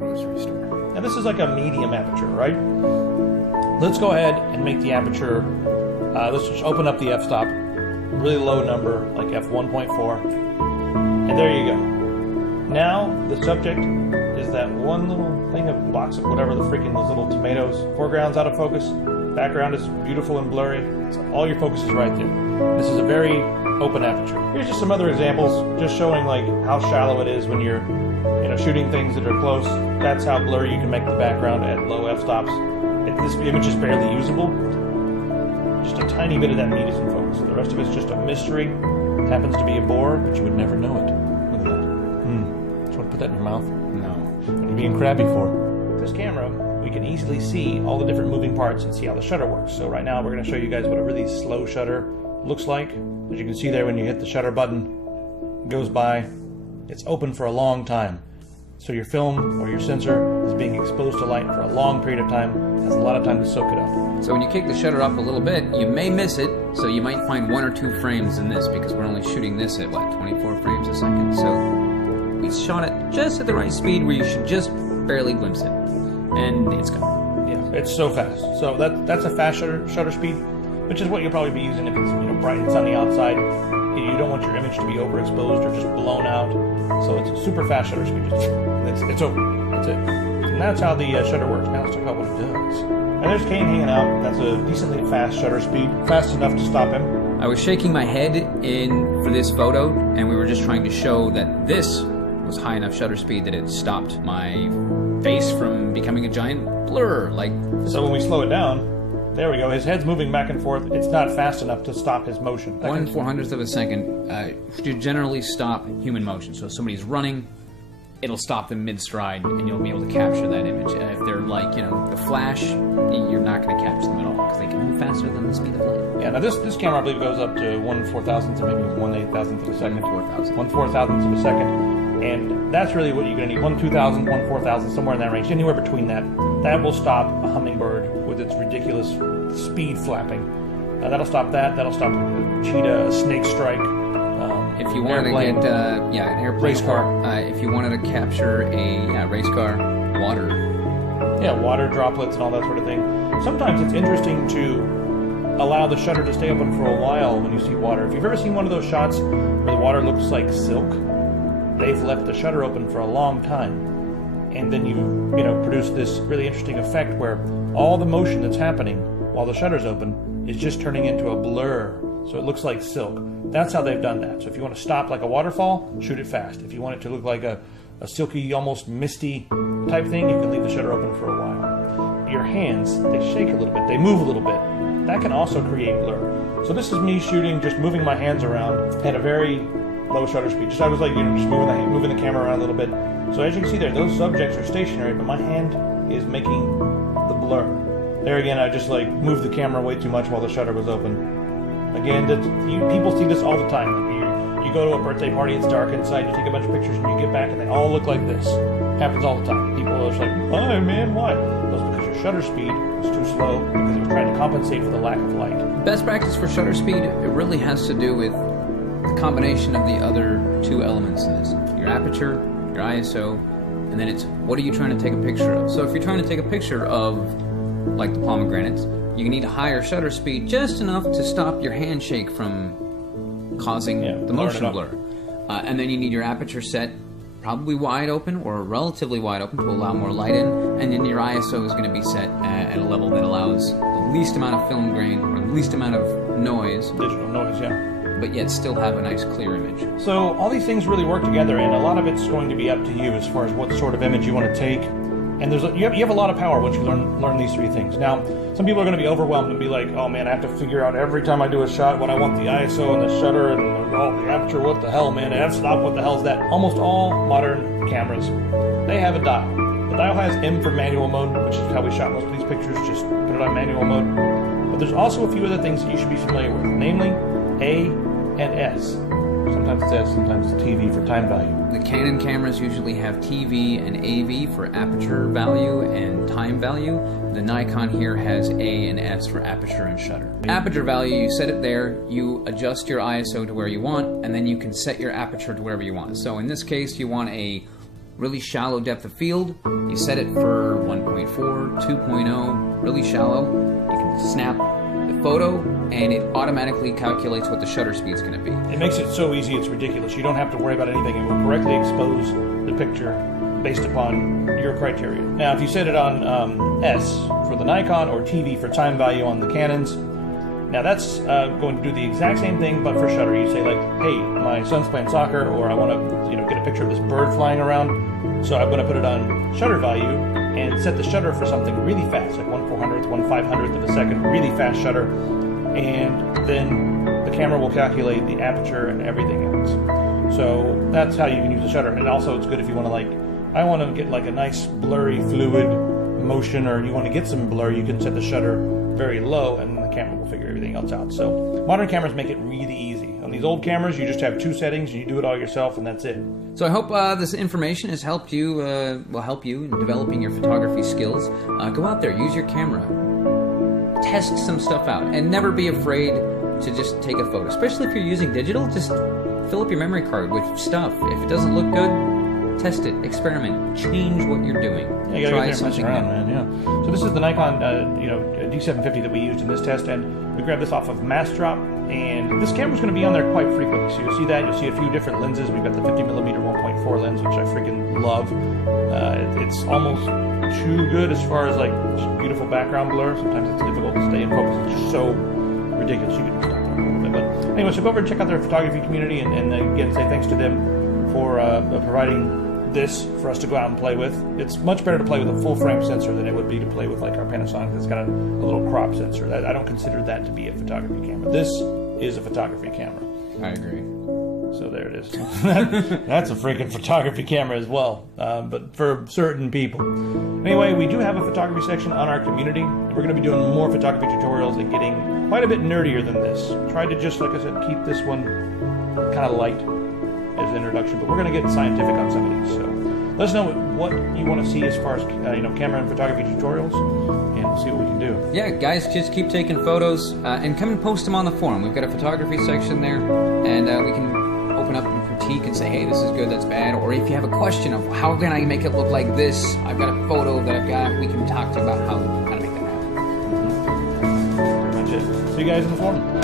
grocery store. Now this is like a medium aperture, right? Let's go ahead and make the aperture, let's just open up the f-stop, really low number, like f1.4, and there you go. Now the subject is that one little thing of box of whatever the freaking those little tomatoes. Foreground's out of focus, background is beautiful and blurry, so all your focus is right there. This is a very open aperture. Here's just some other examples, just showing like how shallow it is when you're shooting things that are close. That's how blurry you can make the background at low f-stops. This image is barely usable. Just a tiny bit of that meat is in focus. The rest of it's just a mystery. It happens to be a boar, but you would never know it. Look at that. Do you want to put that in your mouth? No. What are you being crabby for? With this camera, we can easily see all the different moving parts and see how the shutter works. So right now we're going to show you guys what a really slow shutter looks like. As you can see there, when you hit the shutter button, it goes by. It's open for a long time. So your film or your sensor is being exposed to light for a long period of time, has a lot of time to soak it up. So when you kick the shutter up a little bit, you may miss it, so you might find 1 or 2 frames in this, because we're only shooting this at, what, 24 frames a second? So we shot it just at the right speed where you should just barely glimpse it. And it's gone. Yeah, it's so fast. So that's a fast shutter speed, which is what you'll probably be using if it's bright and sunny outside. You don't want your image to be overexposed or just blown out. So it's a super fast shutter speed. It's over. That's it. And that's how the shutter works. Now let's talk about what it does. And there's Kane hanging out. That's a decently fast shutter speed. Fast enough to stop him. I was shaking my head in for this photo, and we were just trying to show that this was high enough shutter speed that it stopped my face from becoming a giant blur. So when we slow it down, there we go. His head's moving back and forth. It's not fast enough to stop his motion. 1/400th of a second to generally stop human motion. So if somebody's running, it'll stop them mid-stride, and you'll be able to capture that image. If they're like, the Flash, you're not going to capture them at all, because they can move faster than the speed of light. Yeah, now this camera, I believe, goes up to 1/4000th to maybe 1/8000th of a second. 1/4000th. 1/4000th of a second. And that's really what you're going to need. 1/2000th, 1/4000th, somewhere in that range. Anywhere between that. That will stop a hummingbird with its ridiculous speed flapping. That'll stop that. That'll stop a cheetah, a snake strike. If you wanted to get, an airplane race car. If you wanted to capture a race car, water. Yeah, water droplets and all that sort of thing. Sometimes it's interesting to allow the shutter to stay open for a while when you see water. If you've ever seen one of those shots where the water looks like silk, they've left the shutter open for a long time. And then you produce this really interesting effect where all the motion that's happening while the shutter's open is just turning into a blur. So it looks like silk. That's how they've done that. So if you want to stop like a waterfall, shoot it fast. If you want it to look like a silky, almost misty type thing, you can leave the shutter open for a while. Your hands, they shake a little bit, they move a little bit. That can also create blur. So this is me shooting, just moving my hands around at a very low shutter speed. I was like, just moving the camera around a little bit. So as you can see there, those subjects are stationary, but my hand is making the blur. There again, I just moved the camera way too much while the shutter was open. Again, people see this all the time. You go to a birthday party, it's dark inside, you take a bunch of pictures and you get back and they all look like this. Happens all the time. People are just like, why man, why? Well, it's because your shutter speed was too slow because it was trying to compensate for the lack of light. Best practice for shutter speed, it really has to do with the combination of the other 2 elements in this. Your aperture, your ISO, and then it's what are you trying to take a picture of. So if you're trying to take a picture of like the pomegranates, you need a higher shutter speed just enough to stop your handshake from causing the motion blur. And then you need your aperture set probably wide open or relatively wide open to allow more light in, and then your ISO is going to be set at a level that allows the least amount of film grain or the least amount of noise. Digital noise, yeah. But yet still have a nice clear image. So all these things really work together, and a lot of it's going to be up to you as far as what sort of image you want to take. And you have a lot of power once you learn these 3 things. Now, some people are going to be overwhelmed and be like, oh man, I have to figure out every time I do a shot what I want the ISO and the shutter and the aperture, what the hell, man, f-stop, what the hell is that? Almost all modern cameras, they have a dial. The dial has M for manual mode, which is how we shot most of these pictures, just put it on manual mode. But there's also a few other things that you should be familiar with, namely A and S. Sometimes it's S, sometimes it's TV for time value. The Canon cameras usually have TV and AV for aperture value and time value. The Nikon here has A and S for aperture and shutter. Aperture value, you set it there, you adjust your ISO to where you want, and then you can set your aperture to wherever you want. So in this case, you want a really shallow depth of field. You set it for 1.4, 2.0, really shallow. You can snap the photo, and it automatically calculates what the shutter speed is going to be. It makes it so easy, it's ridiculous. You don't have to worry about anything. It will correctly expose the picture based upon your criteria. Now, if you set it on S for the Nikon or TV for time value on the Canons, now that's going to do the exact same thing, but for shutter. You say like, hey, my son's playing soccer, or I want to, get a picture of this bird flying around. So I'm going to put it on shutter value and set the shutter for something really fast, like 1/400th, 1/500th of a second, really fast shutter, and then the camera will calculate the aperture and everything else. So that's how you can use the shutter. And also, it's good if you want to I want to get like a nice blurry fluid motion, or you want to get some blur, you can set the shutter very low, and the camera will figure everything else out. So modern cameras make it really easy. On these old cameras, you just have 2 settings, and you do it all yourself, and that's it. So I hope this information has helped you, will help you in developing your photography skills. Go out there, use your camera, test some stuff out, and never be afraid to just take a photo. Especially if you're using digital, just fill up your memory card with stuff. If it doesn't look good, test it, experiment, change what you're doing. Yeah, you gotta get there and mess around, man. Yeah. So this is the Nikon, D750 that we used in this test, and we grabbed this off of Massdrop. And this camera's going to be on there quite frequently. So you'll see that. You'll see a few different lenses. We've got the 50mm 1.4 lens, which I freaking love. It's almost too good as far as like beautiful background blur. Sometimes it's difficult to stay in focus. It's just so ridiculous. You can stop there a little bit. But anyway, so go over and check out their photography community, and again, say thanks to them for providing this for us to go out and play with. It's much better to play with a full frame sensor than it would be to play with like our Panasonic that's got a little crop sensor. I don't consider that to be a photography camera. This is a photography camera. I agree. So there it is. That's a freaking photography camera as well, but for certain people. Anyway, we do have a photography section on our community. We're going to be doing more photography tutorials and getting quite a bit nerdier than this. Tried to just, like I said, keep this one kind of light as an introduction, but we're going to get scientific on some of these. So let us know what you want to see as far as camera and photography tutorials, and we'll see what we can do. Yeah, guys, just keep taking photos and come and post them on the forum. We've got a photography section there, and we can open up and critique and say, hey, this is good, that's bad. Or if you have a question of how can I make it look like this, I've got a photo that I've got, we can talk to you about how to make that happen. Pretty much it. See you guys in the forum.